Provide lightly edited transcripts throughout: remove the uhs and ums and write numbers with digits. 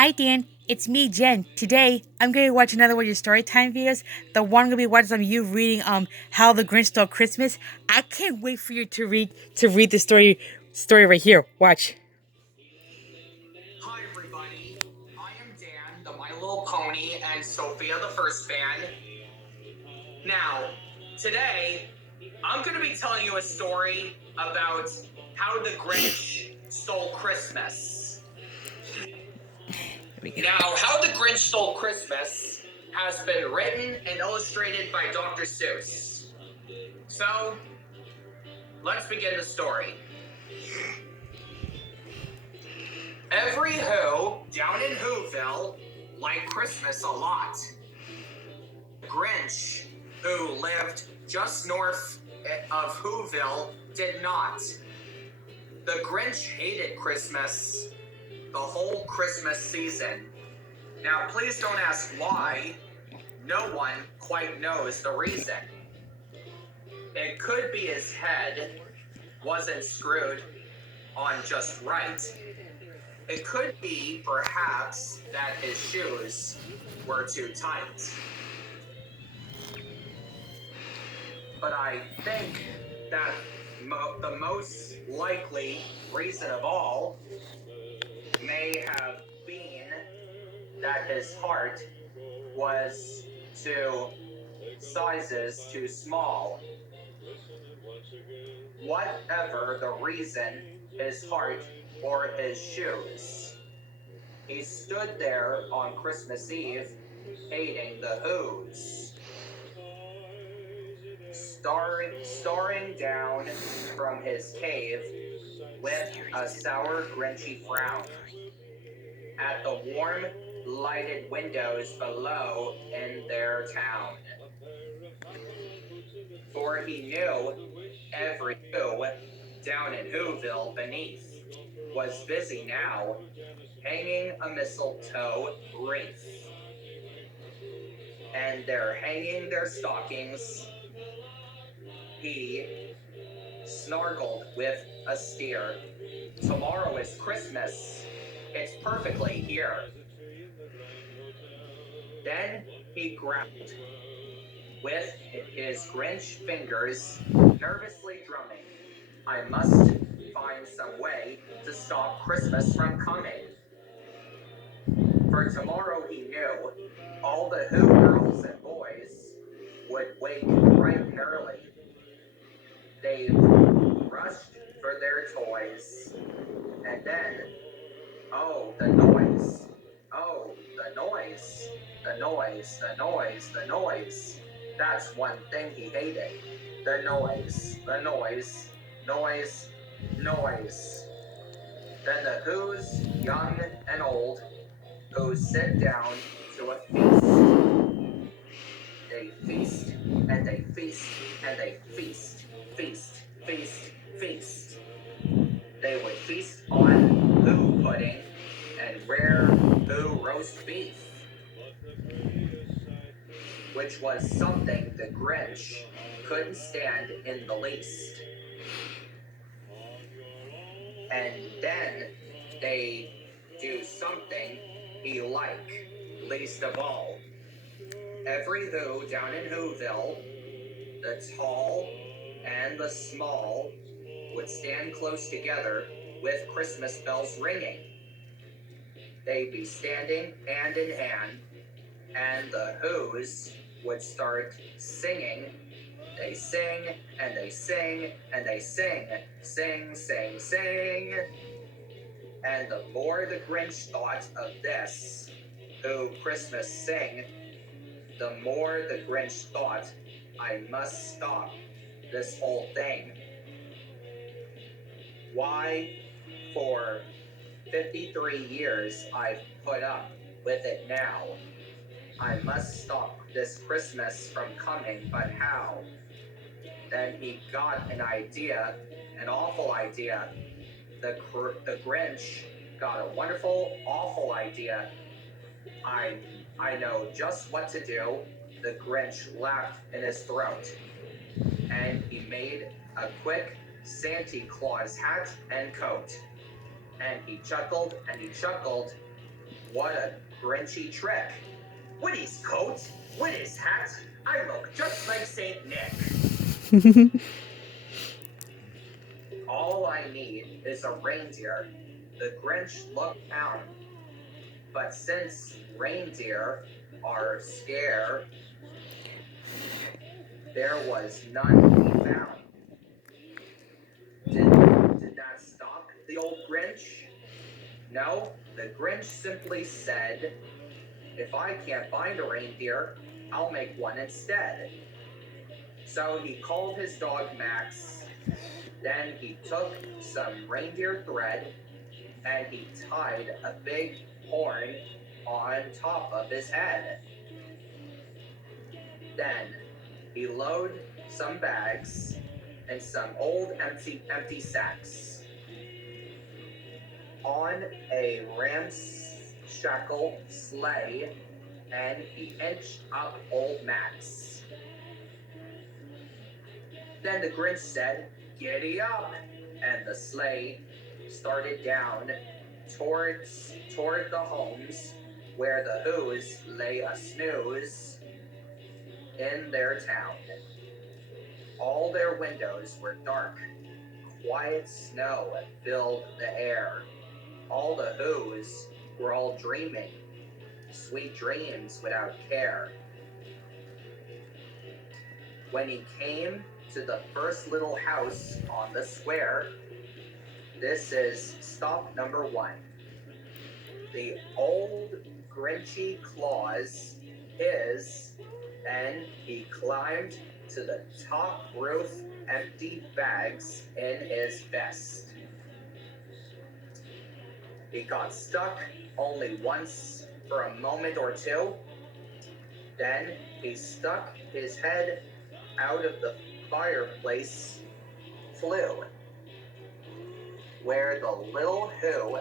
Hi Dan, it's me Jen. Today I'm gonna watch another one of your story time videos. The one I'm gonna be watching on you reading How the Grinch Stole Christmas. I can't wait for you to read the story right here. Watch. Hi, everybody. I am Dan, the My Little Pony, and Sophia, the first fan. Now, today, I'm going to be telling you a story about how the Grinch stole Christmas. Now, How the Grinch Stole Christmas has been written and illustrated by Dr. Seuss. So, let's begin the story. Every Who down in Whoville liked Christmas a lot. Grinch, who lived just north of Whoville, did not. The Grinch hated Christmas the whole Christmas season. Now, please don't ask why. No one quite knows the reason. It could be his head wasn't screwed on just right. It could be, perhaps, that his shoes were too tight. But I think that the most likely reason of all may have been that his heart was two sizes too small. Whatever the reason, his heart or his shoes, he stood there on Christmas Eve hating the Who's. Staring down from his cave with a sour, grinchy frown at the warm, lighted windows below in their town. For he knew every Who down in Whoville beneath was busy now hanging a mistletoe wreath. And they're hanging their stockings. He snargled with a steer. Tomorrow is Christmas. It's perfectly here. Then he growled, with his Grinch fingers nervously drumming. I must find some way to stop Christmas from coming. For tomorrow he knew all the Who girls and boys would wake right early. They rushed for their toys. And then, oh, the noise. Oh, the noise. The noise, the noise, the noise. That's one thing he hated. The noise, the noise, noise, noise. Then the Who's, young and old, who sit down to a feast. They feast, and they feast, and they feast, feast, feast, feast. They would feast on Who pudding and rare Who roast beef, which was something the Grinch couldn't stand in the least. And then they do something he liked least of all. Every Who down in Whoville, the tall and the small, would stand close together with Christmas bells ringing. They'd be standing hand in hand, and the Who's would start singing. They sing, and they sing, and they sing, sing, sing, sing. And the more the Grinch thought of this, Who Christmas sing, the more the Grinch thought, I must stop this whole thing. Why, for 53 years I've put up with it now. I must stop this Christmas from coming, but how? Then he got an idea, an awful idea. The Grinch got a wonderful, awful idea. I know just what to do. The Grinch laughed in his throat, and he made a quick Santa Claus hat and coat. And he chuckled, and he chuckled, What a Grinchy trick. With his coat, with his hat, I look just like Saint Nick. All I need is a reindeer. The Grinch looked down. But since reindeer are scarce, there was none to be found. Did that stop the old Grinch? No, the Grinch simply said, if I can't find a reindeer, I'll make one instead. So he called his dog Max. Then he took some reindeer thread and he tied a big horn on top of his head. Then he loaded some bags and some old empty sacks on a ramshackle sleigh, and he inched up old Max. Then the Grinch said, "Giddy up!" and the sleigh started down toward the homes where the Who's lay a snooze in their town. All their windows were dark. Quiet snow filled the air. All the Who's were all dreaming, sweet dreams without care. When he came to the first little house on the square, this is stop number 1. The old Grinchy claws his, and he climbed to the top roof, empty bags in his vest. He got stuck only once for a moment or two. Then he stuck his head out of the fireplace flue, where the little Who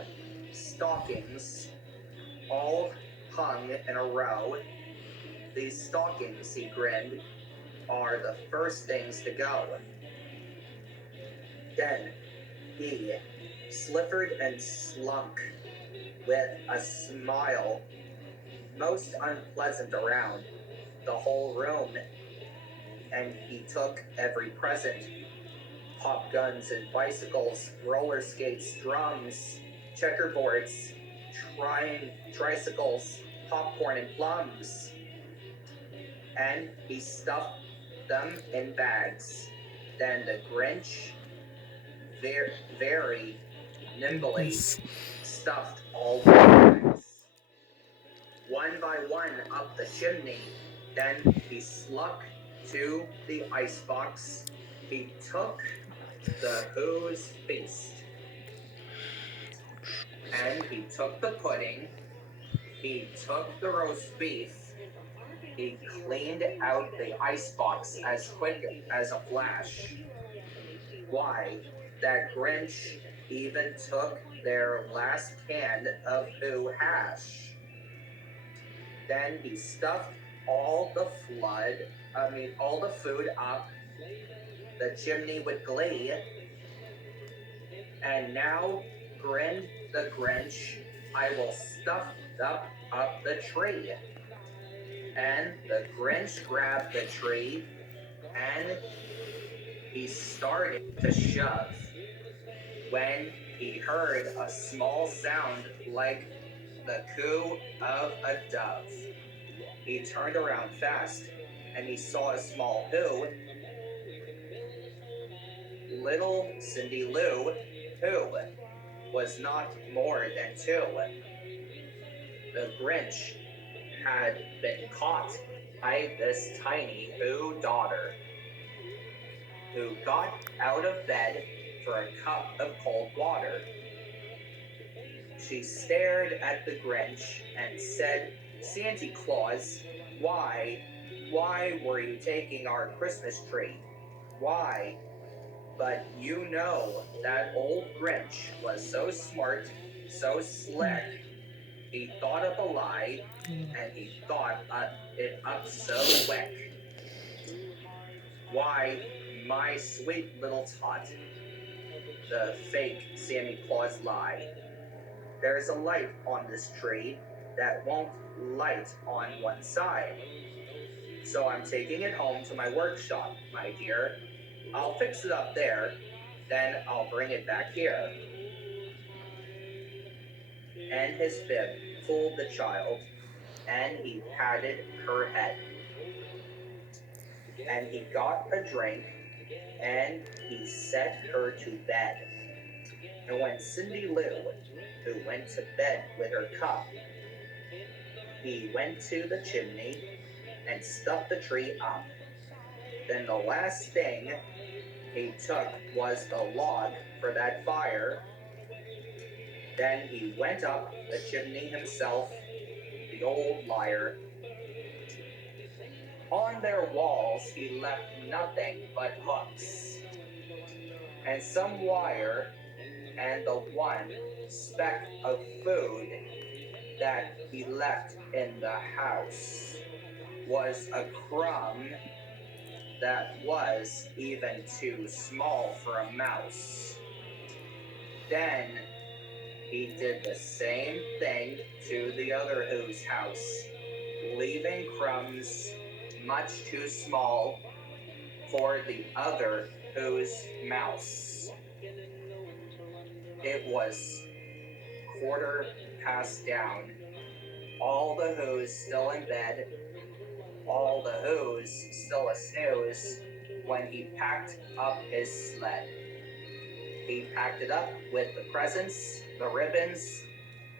stockings all hung in a row. These stockings, he grinned, are the first things to go. Then he slithered and slunk with a smile most unpleasant around the whole room, and he took every present: pop guns and bicycles, roller skates, drums, checkerboards, tricycles, popcorn and plums, and he stuffed them in bags. Then the Grinch very nimbly stuffed all the bags, one by one, up the chimney. Then he slunk to the icebox. He took the Who's feast, and he took the pudding. He took the roast beef. He cleaned out the icebox as quick as a flash. Why, that Grinch even took their last can of Who hash. Then he stuffed all the food up the chimney with glee. And now, grinned the Grinch, I will stuff up the tree. And the Grinch grabbed the tree and he started to shove, when he heard a small sound like the coo of a dove. He turned around fast and he saw a small Who, little Cindy Lou, who was not more than 2. The Grinch had been caught by this tiny Who daughter, who got out of bed for a cup of cold water. She stared at the Grinch and said, "Santa Claus, why were you taking our Christmas tree? Why?" But you know, that old Grinch was so smart, so slick. He thought up a lie, and he thought it up so quick. "Why, my sweet little tot," the fake Santa Claus lied, "there's a light on this tree, that won't light on one side. So I'm taking it home to my workshop, my dear. I'll fix it up there, then I'll bring it back here. And his bib fooled the child, and he patted her head. And he got a drink, and he set her to bed. And when Cindy Lou, who went to bed with her cup, he went to the chimney and stuck the tree up. Then the last thing he took was the log for that fire. Then he went up the chimney himself, the old liar. On their walls he left nothing but hooks, and some wire, and the one speck of food that he left in the house was a crumb that was even too small for a mouse. Then he did the same thing to the other Who's house, leaving crumbs much too small for the other Who's mouse. It was 1/4 down. All the Who's still in bed, all the Who's still a snooze when he packed up his sled. He packed it up with the presents, the ribbons,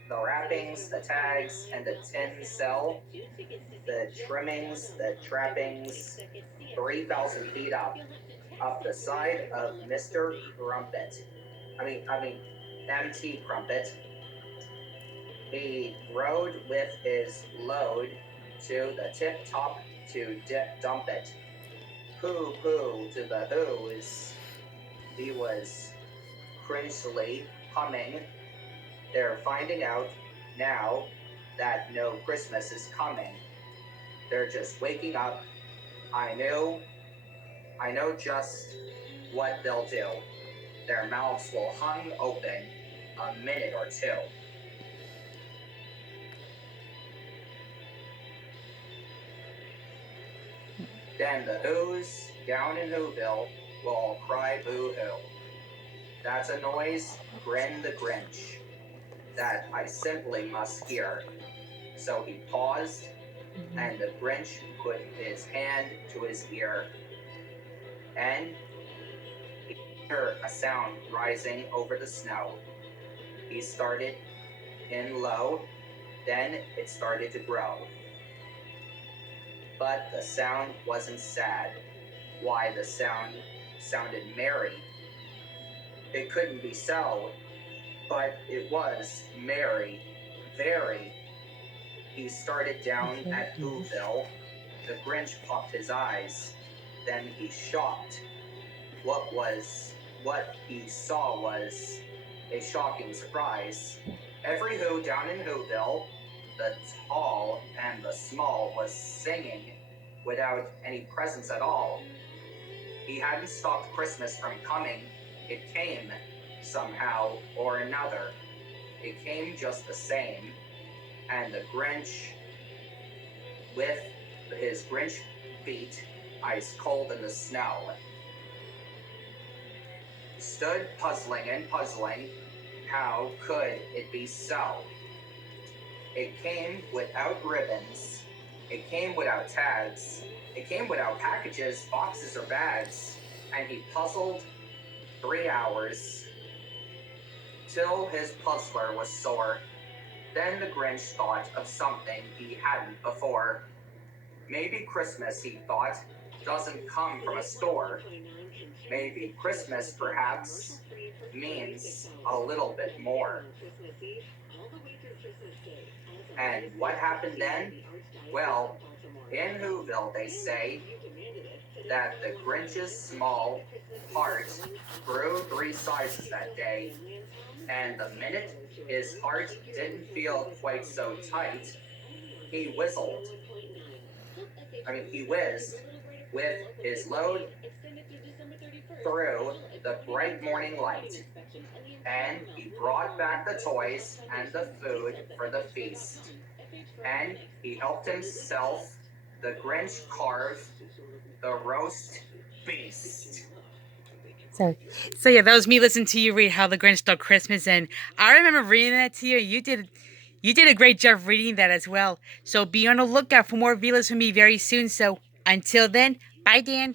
the wrappings, the tags, and the tin cell, the trimmings, the trappings, 3,000 feet up the side of Mr. Crumpet. MT Crumpet. He rode with his load to the tip top to dump it. Pooh pooh to the Who's. He was cringely humming. They're finding out now that no Christmas is coming. They're just waking up. I know just what they'll do. Their mouths will hang open a minute or two. Then the Who's down in Whoville will all cry boo-hoo. That's a noise, Grin the Grinch, that I simply must hear. So he paused, and the Grinch put his hand to his ear, and he heard a sound rising over the snow. He started in low, then it started to grow. But the sound wasn't sad. Why, the sound sounded merry. It couldn't be so, but it was merry, very. He started down at Whoville. The Grinch popped his eyes. Then he shocked. What he saw was a shocking surprise. Every Who down in Whoville, the tall and the small, was singing without any presents at all. He hadn't stopped Christmas from coming. It came somehow or another. It came just the same. And the Grinch, with his Grinch feet ice cold in the snow, stood puzzling and puzzling. How could it be so? It came without ribbons. It came without tags. It came without packages, boxes, or bags. And he puzzled 3 hours till his puzzler was sore. Then the Grinch thought of something he hadn't before. Maybe Christmas, he thought, doesn't come from a store. Maybe Christmas, perhaps, means a little bit more. And what happened then? Well, in Whoville, they say that the Grinch's small heart grew 3 sizes that day. And the minute his heart didn't feel quite so tight, he whizzed with his load through the bright morning light. And he brought back the toys and the food for the feast. and he helped himself. The Grinch carved the roast beast. So, so yeah, that was me listening to you read How the Grinch Stole Christmas, and I remember reading that to you. You did a great job reading that as well. So be on the lookout for more videos from me very soon. So until then, bye, Dan.